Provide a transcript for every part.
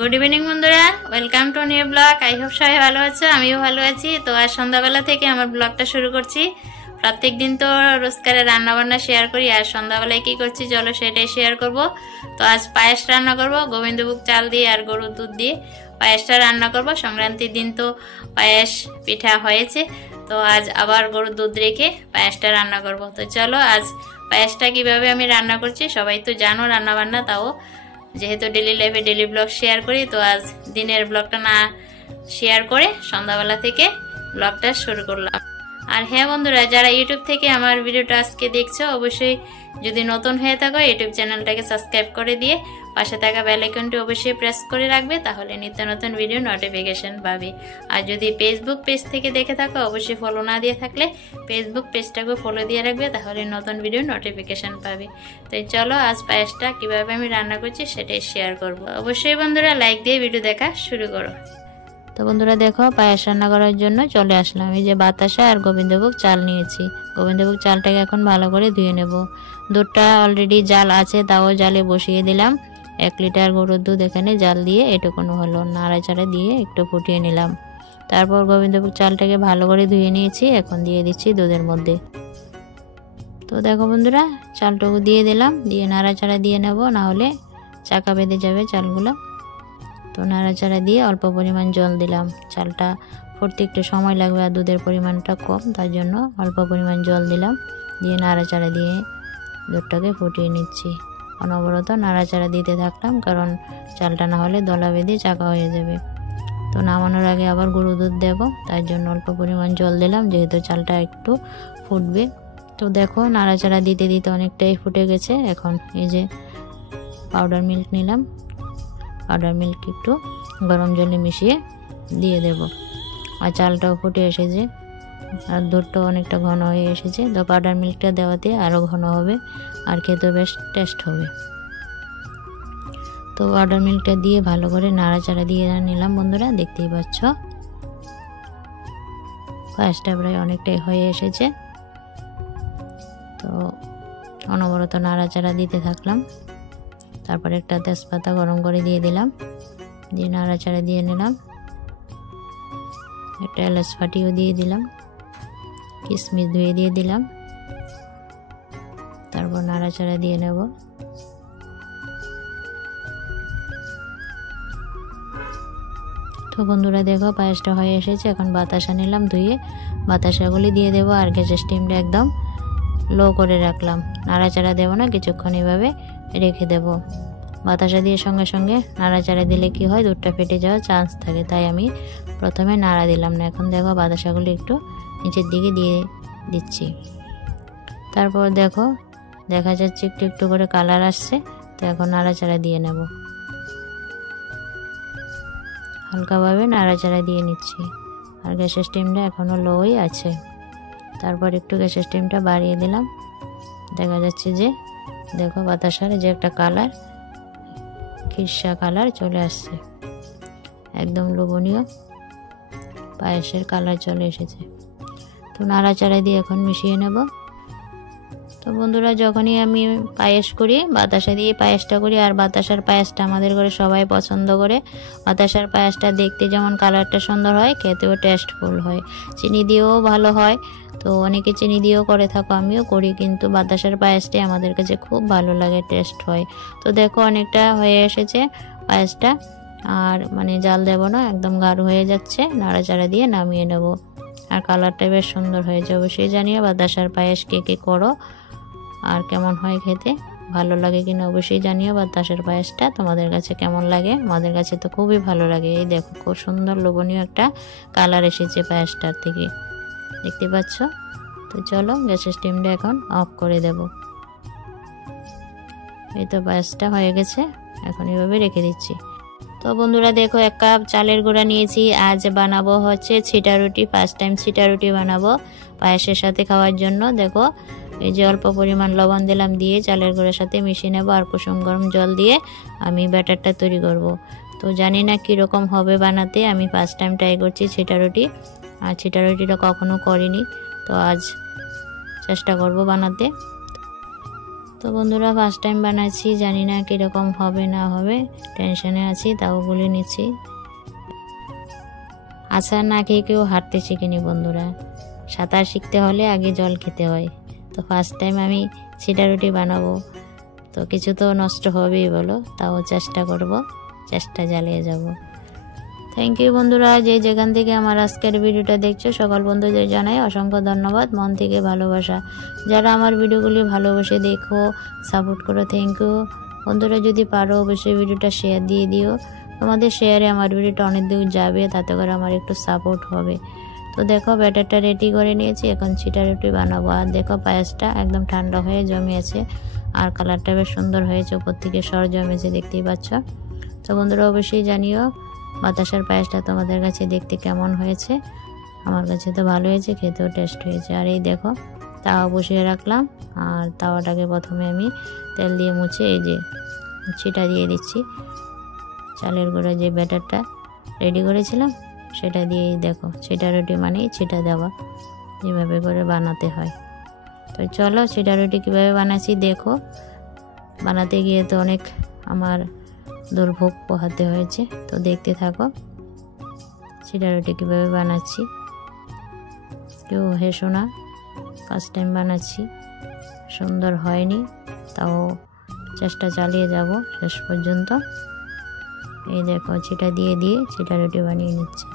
Good evening বন্ধুরা, welcome to new blog. I hope সবাই ভালো আছো, আমিও ভালো আছি। তো আজ সন্ধ্যাবেলা থেকে আমার ব্লগটা শুরু করছি। প্রত্যেক দিন তো রোজকারে রান্নাবান্না শেয়ার করি, আর সন্ধ্যাবেলায় কি করছি চলো সেটাই শেয়ার করব। তো আজ পায়েস রান্না করব, গোবিন্দভোগ চাল দিয়ে আর গরুর দুধ দিয়ে পায়েসটা রান্না করব। সংক্রান্তির দিন তো পায়েস পিঠা হয়েছে, তো আজ আবার গরুর দুধ রেখে পায়েসটা রান্না করব। তো চলো আজ পায়েসটা কিভাবে আমি রান্না করছি, সবাই তো জানো রান্নাবান্না, তাও যেহেতু ডেলি লাইফে ডেলি ব্লগ শেয়ার করি, তো আজ দিনের ব্লগটা না শেয়ার করে সন্ধ্যাবেলা থেকে ব্লগটা শুরু করলাম। আর হ্যাঁ বন্ধুরা, যারা ইউটিউব থেকে আমার ভিডিওটা আজকে দেখছো, অবশ্যই যদি নতুন হয়ে থাকো ইউটিউব চ্যানেলটাকে সাবস্ক্রাইব করে দিয়ে পাশে থাকা বেল আইকনটি অবশ্যই প্রেস করে রাখবে, তাহলে নিত্য নতুন ভিডিও নোটিফিকেশন পাবে। আর যদি ফেসবুক পেজ থেকে দেখে থাকো, অবশ্যই ফলো না দিয়ে থাকলে ফেসবুক পেজটাকে ফলো দিয়ে রাখবে, তাহলে নতুন ভিডিও নোটিফিকেশন পাবে। তো চলো আজ পায়েসটা কিভাবে আমি রান্না করছি সেটাই শেয়ার করব। অবশ্যই বন্ধুরা লাইক দিয়ে ভিডিও দেখা শুরু করো। তো বন্ধুরা দেখো, পায়েস রান্না করার জন্য চলে আসলাম। এই যে বাতাসা আর গোবিন্দভোগ চাল নিয়েছি। গোবিন্দভোগ চালটাকে এখন ভালো করে ধুয়ে নেব। দুধটা অলরেডি জাল আছে, তাও জালে বসিয়ে দিলাম। 1 লিটার গরুর দুধ এখানে জাল দিয়ে এটুকুনো হলো, নাড়াচাড়া দিয়ে একটু ফুটিয়ে নিলাম। তারপর গোবিন্দভোগ চালটাকে ভালো করে ধুয়ে নিয়েছি, এখন দিয়ে দিচ্ছি দুধের মধ্যে। তো দেখো বন্ধুরা, চালটুকু দিয়ে দিলাম, দিয়ে নাড়াচাড়া দিয়ে নেব, না হলে চাকা বেঁধে যাবে চালগুলো। তো নাড়াচাড়া দিয়ে অল্প পরিমাণ জল দিলাম। চালটা ফুটতে একটু সময় লাগবে আর দুধের পরিমাণটা কম, তার জন্য অল্প পরিমাণ জল দিলাম। দিয়ে নাড়াচাড়া দিয়ে দুধটাকে ফুটিয়ে নিচ্ছি। অনবরত নাড়াচাড়া দিতে থাকলাম, কারণ চালটা না হলে দলা বেঁধে চাকা হয়ে যাবে। তো নামানোর আগে আবার গরুর দুধ দেবো, তার জন্য অল্প পরিমাণ জল দিলাম, যেহেতু চালটা একটু ফুটবে। তো দেখো নাড়াচাড়া দিতে দিতে অনেকটাই ফুটে গেছে। এখন এই যে পাউডার মিল্ক নিলাম, পাউডার মিল্ক একটু গরম জলে মিশিয়ে দিয়ে দেব। আর চালটাও ফুটে এসেছে আর দুধটাও অনেকটা ঘন হয়ে এসেছে। তো পাউডার মিল্কটা দেওয়াতে আরও ঘন হবে আর খেতে বেশ টেস্ট হবে। তো পাউডার মিল্কটা দিয়ে ভালো করে নাড়াচাড়া দিয়ে নিলাম বন্ধুরা, দেখতেই পাচ্ছ পায়েসটা প্রায় অনেকটাই হয়ে এসেছে। তো অনবরত নাড়াচাড়া দিতে থাকলাম। তারপর একটা তেজপাতা গরম করে দিয়ে দিলাম, দিয়ে নাড়াচাড়া দিয়ে নিলাম। একটা এলাচ ফাটিও দিয়ে দিলাম, কিশমিশ ধুয়ে দিয়ে দিলাম। তারপর নাড়াচাড়া দিয়ে নেব। তো বন্ধুরা দেখো পায়েসটা হয়ে এসেছে। এখন বাতাসা নিলাম ধুয়ে, বাতাসাগুলি দিয়ে দেবো। আর গ্যাসের স্টিমটা একদম লো করে রাখলাম, নাড়াচাড়া দেবো না, কিছুক্ষণ এভাবে রেখে দেব। বাতাসা দিয়ে সঙ্গে সঙ্গে নাড়াচাড়া দিলে কি হয়, দুধটা ফেটে যাওয়ার চান্স থাকে, তাই আমি প্রথমে নাড়া দিলাম না। এখন দেখো বাতাসাগুলো একটু নিচের দিকে দিয়ে দিচ্ছি। তারপর দেখো দেখা যাচ্ছে একটু একটু করে কালার আসছে। তো এখন নাড়াচাড়া দিয়ে নেব, হালকাভাবে নাড়াচাড়া দিয়ে নিচ্ছি। আর গ্যাসের স্টিমটা এখনও লোই আছে। তারপর একটু গ্যাসের স্টিমটা বাড়িয়ে দিলাম। দেখা যাচ্ছে যে দেখো বাতাসার যে একটা কালার, খিরসা কালার চলে আসছে, একদম লোভনীয় পায়েসের কালার চলে এসেছে। তো নাড়াচাড়া দিয়ে এখন মিশিয়ে নেব। তো বন্ধুরা, যখনই আমি পায়েস করি বাতাসা দিয়ে পায়েসটা করি, আর বাতাসার পায়েসটা আমাদের ঘরে সবাই পছন্দ করে। বাতাসার পায়েসটা দেখতে যেমন কালারটা সুন্দর হয়, খেতেও টেস্টফুল হয়, চিনি দিয়েও ভালো হয়। তো অনেকে চিনি দিয়েও করে থাকো, আমিও করি, কিন্তু বাতাসার পায়েসটাই আমাদের কাছে খুব ভালো লাগে, টেস্ট হয়। তো দেখো অনেকটা হয়ে এসেছে পায়েসটা, আর মানে জাল দেব না, একদম গাঢ় হয়ে যাচ্ছে। নাড়াচাড়া দিয়ে নামিয়ে নেব। আর কালারটা বেশ সুন্দর হয়েছে। অবশ্যই জানিও বাতাসার পায়েস কে কে করো আর কেমন হয় খেতে, ভালো লাগে কিনা অবশ্যই জানিও। বাতাসার পায়েসটা তোমাদের কাছে কেমন লাগে, আমাদের কাছে তো খুবই ভালো লাগে। এই দেখো খুব সুন্দর লোভনীয় একটা কালার এসেছে পায়েসটার থেকে, দেখতে পাচ্ছ। তো চলো গ্যাসের স্টিমটা এখন অফ করে দেব। এই তো পায়েসটা হয়ে গেছে, এখন এভাবে রেখে দিচ্ছি। তো বন্ধুরা দেখো 1 কাপ চালের গুঁড়া নিয়েছি। আজ বানাবো হচ্ছে ছিটা রুটি, ফার্স্ট টাইম ছিটা রুটি বানাবো পায়েসের সাথে খাওয়ার জন্য। দেখো এই যে অল্প পরিমাণ লবণ দিলাম, দিয়ে চালের গুঁড়ার সাথে মিশিয়ে নেব। আর কুসুম গরম জল দিয়ে আমি ব্যাটারটা তৈরি করব। তো জানি না কীরকম হবে বানাতে, আমি ফার্স্ট টাইম ট্রাই করছি ছিটা রুটি, আর ছিটা রুটিটা কখনো করিনি, তো আজ চেষ্টা করব বানাতে। তো বন্ধুরা ফার্স্ট টাইম বানাচ্ছি, জানি না কীরকম হবে না হবে, টেনশনে আছি, তাও বলে নিচ্ছি। আচার না খেয়ে কেউ হাঁটতে শিখিনি বন্ধুরা, সাঁতার শিখতে হলে আগে জল খেতে হয়। তো ফার্স্ট টাইম আমি ছিটা রুটি বানাবো, তো কিছু তো নষ্ট হবেই বলো, তাও চেষ্টা করব, চেষ্টা চালিয়ে যাব। থ্যাংক ইউ বন্ধুরা, যে যেখান থেকে আমার আজকের ভিডিওটা দেখছো সকল বন্ধুদের জানাই অসংখ্য ধন্যবাদ, মন থেকে ভালোবাসা। যারা আমার ভিডিওগুলি ভালোবেসে দেখো, সাপোর্ট করো, থ্যাংক ইউ বন্ধুরা। যদি পারো অবশ্যই ভিডিওটা শেয়ার দিয়ে দিও, তোমাদের শেয়ারে আমার ভিডিওটা অনেক দূর যাবে, তাতে করে আমার একটু সাপোর্ট হবে। তো দেখো ব্যাটারটা রেডি করে নিয়েছি, এখন ছিটা রুটি বানাবো। আর দেখো পায়েসটা একদম ঠান্ডা হয়ে জমিয়েছে, আর কালারটা বেশ সুন্দর হয়েছে, উপর থেকে সর জমেছে, দেখতেই পাচ্ছ। তো বন্ধুরা অবশ্যই জানিও বাতাসার পায়েসটা তোমাদের কাছে দেখতে কেমন হয়েছে। আমার কাছে তো ভালো হয়েছে, খেতেও টেস্ট হয়েছে। আর এই দেখো তাওয়া বসিয়ে রাখলাম, আর তাওয়াটাকে প্রথমে আমি তেল দিয়ে মুছে এই যে ছিটা দিয়ে দিচ্ছি। চালের গুঁড়ো যে ব্যাটারটা রেডি করেছিলাম সেটা দিয়েই দেখো, ছিটা রুটি মানেই ছিটা দেওয়া, যেভাবে করে বানাতে হয়। তো চলো ছিটা রুটি কীভাবে বানাচ্ছি দেখো। বানাতে গিয়ে তো অনেক আমার দুর্ভোগ পোহাতে হয়েছে, তো দেখতে থাকো ছিটা রুটি কীভাবে বানাচ্ছি। কেউ হেসো না, ফার্স্ট টাইম বানাচ্ছি, সুন্দর হয়নি, তাও চেষ্টা চালিয়ে যাব শেষ পর্যন্ত। এই দেখো ছিটা দিয়ে দিয়ে ছিটা রুটি বানিয়ে নিচ্ছে।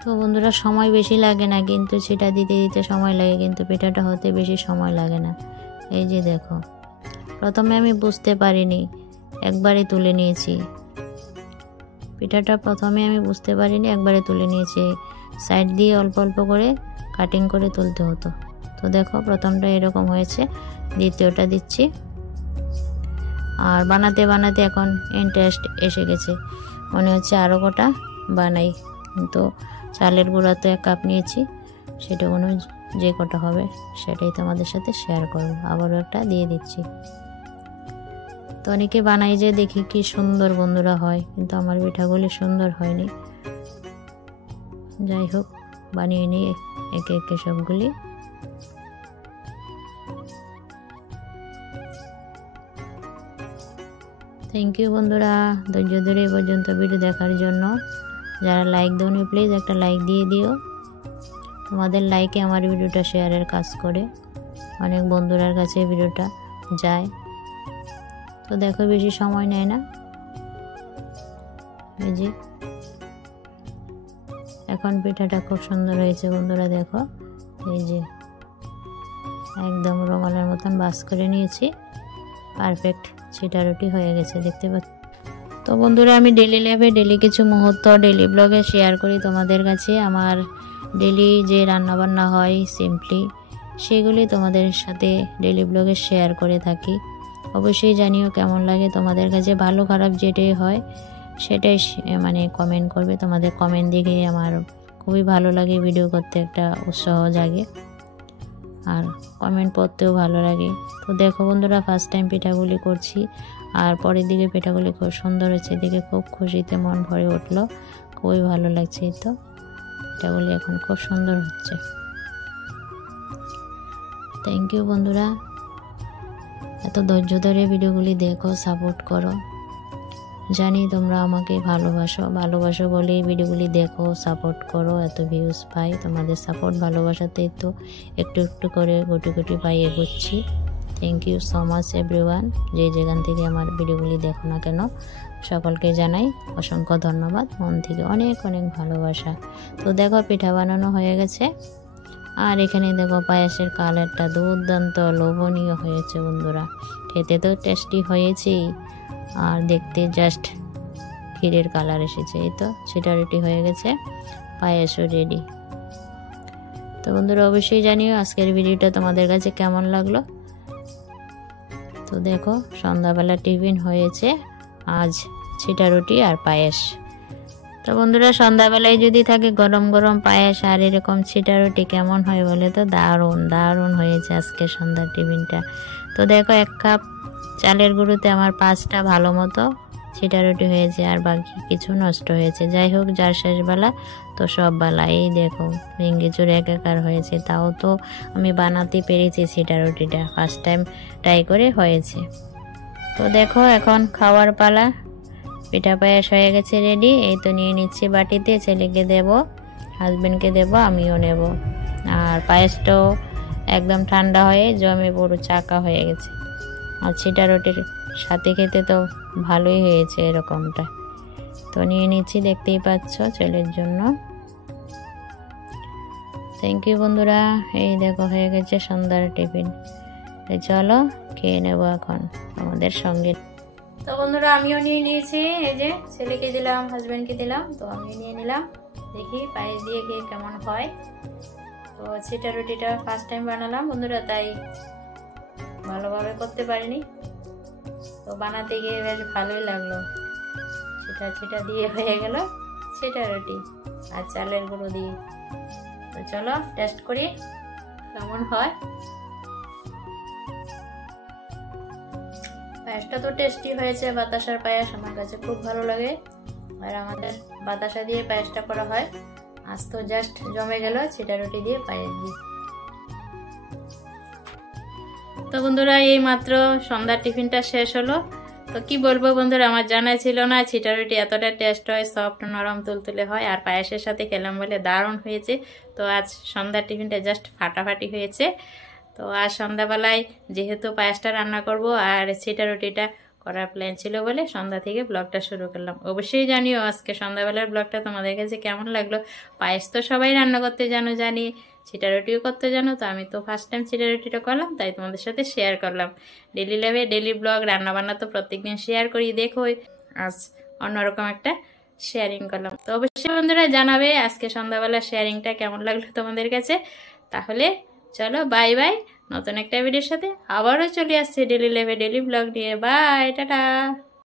তো বন্ধুরা সময় বেশি লাগে না, কিন্তু ছিটা দিতে দিতে সময় লাগে, কিন্তু পিঠাটা হতে বেশি সময় লাগে না। এই যে দেখো প্রথমে আমি বুঝতে পারিনি, একবারে তুলে নিয়েছি পিঠাটা, প্রথমে আমি বুঝতে পারিনি, একবারে তুলে নিয়েছি। সাইড দিয়ে অল্প অল্প করে কাটিং করে তুলতে হতো। তো দেখো প্রথমটা এরকম হয়েছে, দ্বিতীয়টা দিচ্ছি। আর বানাতে বানাতে এখন ইন্টারেস্ট এসে গেছে, মনে হচ্ছে আরও কটা বানাই। কিন্তু চালের গুঁড়া তো 1 কাপ নিয়েছি, সেটা কোনো যে কটা হবে সেটাই তোমাদের সাথে শেয়ার করব। আবারও একটা দিয়ে দিচ্ছি। তো অনেকে বানাই যে দেখি কি সুন্দর বন্ধুরা হয়, কিন্তু আমার পিঠাগুলি সুন্দর হয়নি। যাই হোক বানিয়ে নিই একে একে সবগুলি। থ্যাংক ইউ বন্ধুরা ধৈর্য ধরে এই পর্যন্ত ভিডিও দেখার জন্য। যারা লাইক দাওনি প্লিজ একটা লাইক দিয়ে দিও, তোমাদের লাইকে আমার ভিডিওটা শেয়ারের কাজ করে, অনেক বন্ধুরার কাছে ভিডিওটা যায়। তো দেখো বেশি সময় নেয় না, এই যে এখন পিঠাটা খুব সুন্দর হয়েছে বন্ধুরা। দেখো এই যে একদম রঙালের মতন বাস করে নিয়েছি, পারফেক্ট ছিটা রুটি হয়ে গেছে, দেখতে পাচ্ছি। তো বন্ধুরা আমি ডেলি লাইফে ডেলি কিছু মুহূর্ত ডেলি ব্লগে শেয়ার করি তোমাদের কাছে। আমার ডেলি যে রান্নাবান্না হয় সিম্পলি, সেগুলি তোমাদের সাথে ডেলি ব্লগে শেয়ার করে থাকি। অবশ্যই জানিও কেমন লাগে তোমাদের কাছে, ভালো খারাপ যেটাই হয় সেটাই মানে কমেন্ট করবে। তোমাদের কমেন্ট দেখে আমার খুবই ভালো লাগে, ভিডিও করতে একটা উৎসাহ জাগে, আর কমেন্ট পড়তেও ভালো লাগে। তো দেখো বন্ধুরা ফার্স্ট টাইম পিঠাগুলি করছি, আর পরের দিকে পিঠাগুলি খুব সুন্দর হচ্ছে, দেখে খুব খুশিতে মন ভরে উঠলো, খুবই ভালো লাগছে। তো পিঠাগুলি এখন খুব সুন্দর হচ্ছে। থ্যাংক ইউ বন্ধুরা, এত ধৈর্য ধরে ভিডিওগুলি দেখো, সাপোর্ট করো। জানি তোমরা আমাকে ভালোবাসো বলেই ভিডিওগুলি দেখো, সাপোর্ট করো, এত ভিউজ পাই। তোমাদের সাপোর্ট ভালোবাসাতেই তো একটু একটু করে গুটি গুটি পাই এগোচ্ছি। Thank you so much everyone, যে যেখান থেকে আমার ভিডিওগুলি দেখো না কেন সকলকে জানাই অসংখ্য ধন্যবাদ, মন থেকে অনেক অনেক ভালোবাসা। তো দেখো পিঠা বানানো হয়ে গেছে, আর এখানে দেখো পায়েসের কালারটা দুর্দান্ত লোভনীয় হয়েছে বন্ধুরা, খেতে তো টেস্টি হয়েছেই, আর দেখতে জাস্ট ক্ষীরের কালার এসেছে। এই তো ছিটা রুটি হয়ে গেছে, পায়েসও রেডি। তো বন্ধুরা অবশ্যই জানিও আজকের ভিডিওটা তোমাদের কাছে কেমন লাগলো। তো দেখো সন্ধ্যাবেলা টিফিন হয়েছে আজ ছিটা রুটি আর পায়েস। তো বন্ধুরা সন্ধ্যাবেলায় যদি থাকে গরম গরম পায়েস আর এরকম ছিটা রুটি কেমন হয় বলে তো, দারুণ দারুণ হয়েছে আজকে সন্ধ্যার টিফিনটা। তো দেখো 1 কাপ চালের গুঁড়োতে আমার 5টা ভালো মতো ছিটা রুটি হয়েছে আর বাকি কিছু নষ্ট হয়েছে। যাই হোক, যার শেষ বেলা তো সব বেলা। এই দেখো ভেঙে চুরে একাকার হয়েছে, তাও তো আমি বানাতে পেরেছি ছিটা রুটিটা, ফার্স্ট টাইম ট্রাই করে হয়েছে। তো দেখো এখন খাওয়ার পালা। পিঠা পায়েস হয়ে গেছে রেডি। এই তো নিয়ে নিচ্ছি বাটিতে, ছেলেকে দেব, হাজবেন্ডকে দেব, আমিও নেব। আর পায়েসটাও একদম ঠান্ডা হয়ে জমে পুরো চাকা হয়ে গেছে। আর ছিটা রুটির সাথে খেতে তো ভালোই হয়েছে এরকমটা। তো নিয়ে নিচ্ছি, দেখতেই পাচ্ছ ছেলের জন্য। থ্যাংক ইউ বন্ধুরা। এই দেখো হয়ে গেছে সন্ধ্যার টিফিন। চলো খেয়ে নেবো এখন আমাদের সঙ্গে। তো বন্ধুরা আমিও নিয়ে নিয়েছি, এই যে ছেলেকে দিলাম, হাজবেন্ডকে দিলাম, তো আমিও নিয়ে নিলাম। দেখি পায়েস দিয়ে খেয়ে কেমন হয়। তো ছিটা রুটিটা ফার্স্ট টাইম বানালাম বন্ধুরা, তাই ভালোভাবে করতে পারিনি। তো বানাতে গিয়ে বেশ ভালোই লাগলো। ছিটা দিয়ে হয়ে গেল ছিটা রুটি আর চালের গুঁড়ো দিয়ে। তো চলো টেস্ট করি কেমন হয়। পায়েসটা তো টেস্টি হয়েছে, বাতাসার পায়েস আমার কাছে খুব ভালো লাগে। আর আমাদের বাতাসা দিয়ে পায়েসটা করা হয়। আজ তো জাস্ট জমে গেল ছিটা রুটি দিয়ে পায়েস দিয়ে। তো বন্ধুরা এই মাত্র সন্ধ্যার টিফিনটা শেষ হলো। তো কি বলবো বন্ধুরা, আমার জানা ছিল না ছিটা রুটি এতটা টেস্ট হয়, সফট নরম তুলতুলে হয়। আর পায়েসের সাথে খেলাম বলে দারুণ হয়েছে। তো আজ সন্ধ্যার টিফিনটা জাস্ট ফাটাফাটি হয়েছে। তো আজ সন্ধ্যাবেলায় যেহেতু পায়েসটা রান্না করব আর ছিটা রুটিটা করার প্ল্যান ছিল বলে সন্ধ্যা থেকে ব্লগটা শুরু করলাম। অবশ্যই জানিও আজকে সন্ধ্যাবেলার ব্লগটা তোমাদের কাছে কেমন লাগলো। পায়েস তো সবাই রান্না করতে জানি, ছিটা রুটিও করতে জানো। তো আমি তো ফার্স্ট টাইম ছিটা রুটিটা করলাম, তাই তোমাদের সাথে শেয়ার করলাম। ডেলি লাইফে ডেলি ব্লগ রান্নাবান্না তো প্রত্যেকদিন শেয়ার করি, দেখো আজ অন্যরকম একটা শেয়ারিং করলাম। তো অবশ্যই বন্ধুরা জানাবে আজকে সন্ধ্যাবেলা শেয়ারিংটা কেমন লাগলো তোমাদের কাছে। তাহলে চলো বাই বাই, নতুন একটা ভিডিওর সাথে আবারও চলে আসছে ডেলি লাইফে ডেলি ব্লগ নিয়ে। Bye, tata.